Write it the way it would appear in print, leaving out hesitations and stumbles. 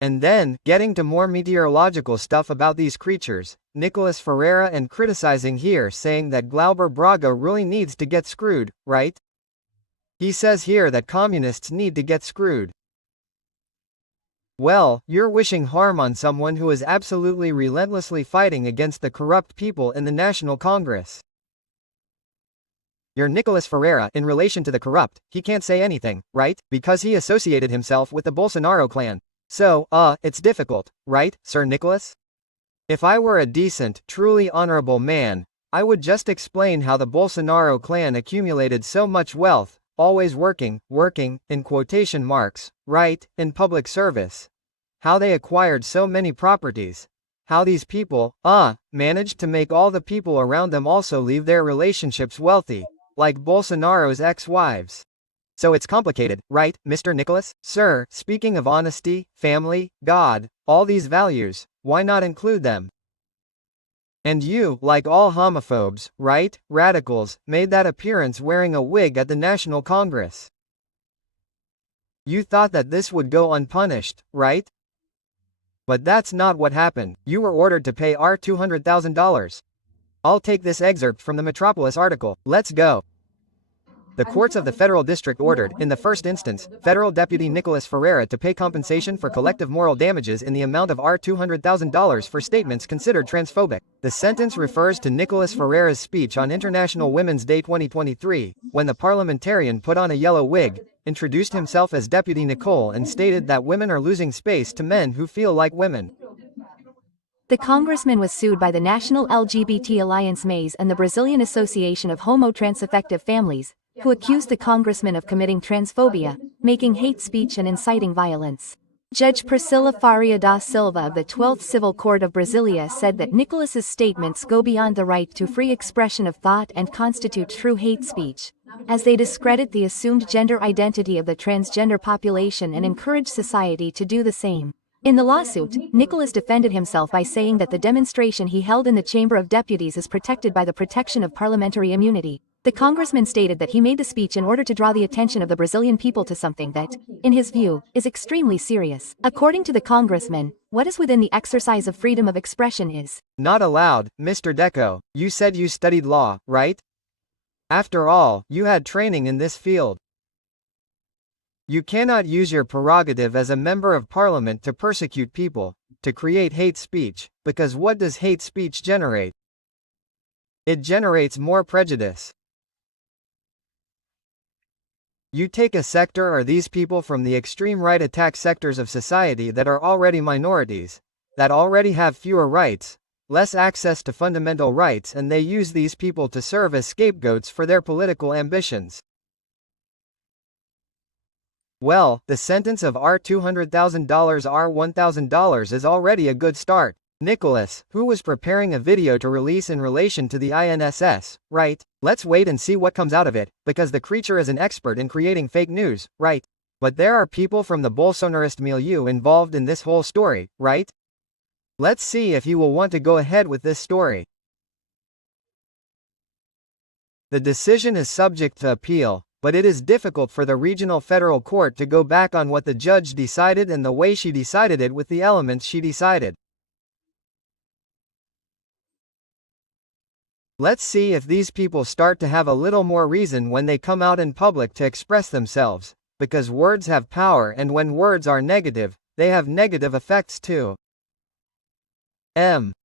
And then, getting to more meteorological stuff about these creatures, Nicholas Ferreira and criticizing here saying that Glauber Braga really needs to get screwed, right? He says here that communists need to get screwed. Well, you're wishing harm on someone who is absolutely relentlessly fighting against the corrupt people in the National Congress. You're Nicholas Ferreira in relation to the corrupt, he can't say anything, right? Because he associated himself with the Bolsonaro clan. So, it's difficult, right, Sir Nicholas? If I were a decent, truly honorable man, I would just explain how the Bolsonaro clan accumulated so much wealth, always working, in quotation marks, right, in public service. How they acquired so many properties. How these people, managed to make all the people around them also leave their relationships wealthy, like Bolsonaro's ex-wives. So it's complicated, right, Mr. Nicholas? Sir, speaking of honesty, family, God, all these values, why not include them? And you, like all homophobes, right, radicals, made that appearance wearing a wig at the National Congress. You thought that this would go unpunished, right? But that's not what happened. You were ordered to pay $200,000. I'll take this excerpt from the Metropolis article. Let's go. The courts of the Federal District ordered, in the first instance, Federal Deputy Nicholas Ferreira to pay compensation for collective moral damages in the amount of $200,000 for statements considered transphobic. The sentence refers to Nicholas Ferreira's speech on International Women's Day 2023, when the parliamentarian put on a yellow wig, introduced himself as Deputy Nicole and stated that women are losing space to men who feel like women. The congressman was sued by the National LGBT Alliance MAIS and the Brazilian Association of Homo-Transaffective Families, who accused the congressman of committing transphobia, making hate speech and inciting violence. Judge Priscila Faria da Silva of the 12th Civil Court of Brasilia said that Nicholas's statements go beyond the right to free expression of thought and constitute true hate speech, as they discredit the assumed gender identity of the transgender population and encourage society to do the same. In the lawsuit, Nicholas defended himself by saying that the demonstration he held in the Chamber of Deputies is protected by the protection of parliamentary immunity. The congressman stated that he made the speech in order to draw the attention of the Brazilian people to something that, in his view, is extremely serious. According to the congressman, what is within the exercise of freedom of expression is not allowed. Mr. Deco, you said you studied law, right? After all, you had training in this field. You cannot use your prerogative as a member of parliament to persecute people, to create hate speech, because what does hate speech generate? It generates more prejudice. You take a sector or these people from the extreme right attack sectors of society that are already minorities, that already have fewer rights, less access to fundamental rights, and they use these people to serve as scapegoats for their political ambitions. Well, the sentence of $200,000 $1,000 is already a good start. Nicholas, who was preparing a video to release in relation to the INSS, right? Let's wait and see what comes out of it, because the creature is an expert in creating fake news, right? But there are people from the Bolsonarist milieu involved in this whole story, right? Let's see if he will want to go ahead with this story. The decision is subject to appeal, but it is difficult for the regional federal court to go back on what the judge decided and the way she decided it with the elements she decided. Let's see if these people start to have a little more reason when they come out in public to express themselves, because words have power, and when words are negative, they have negative effects too.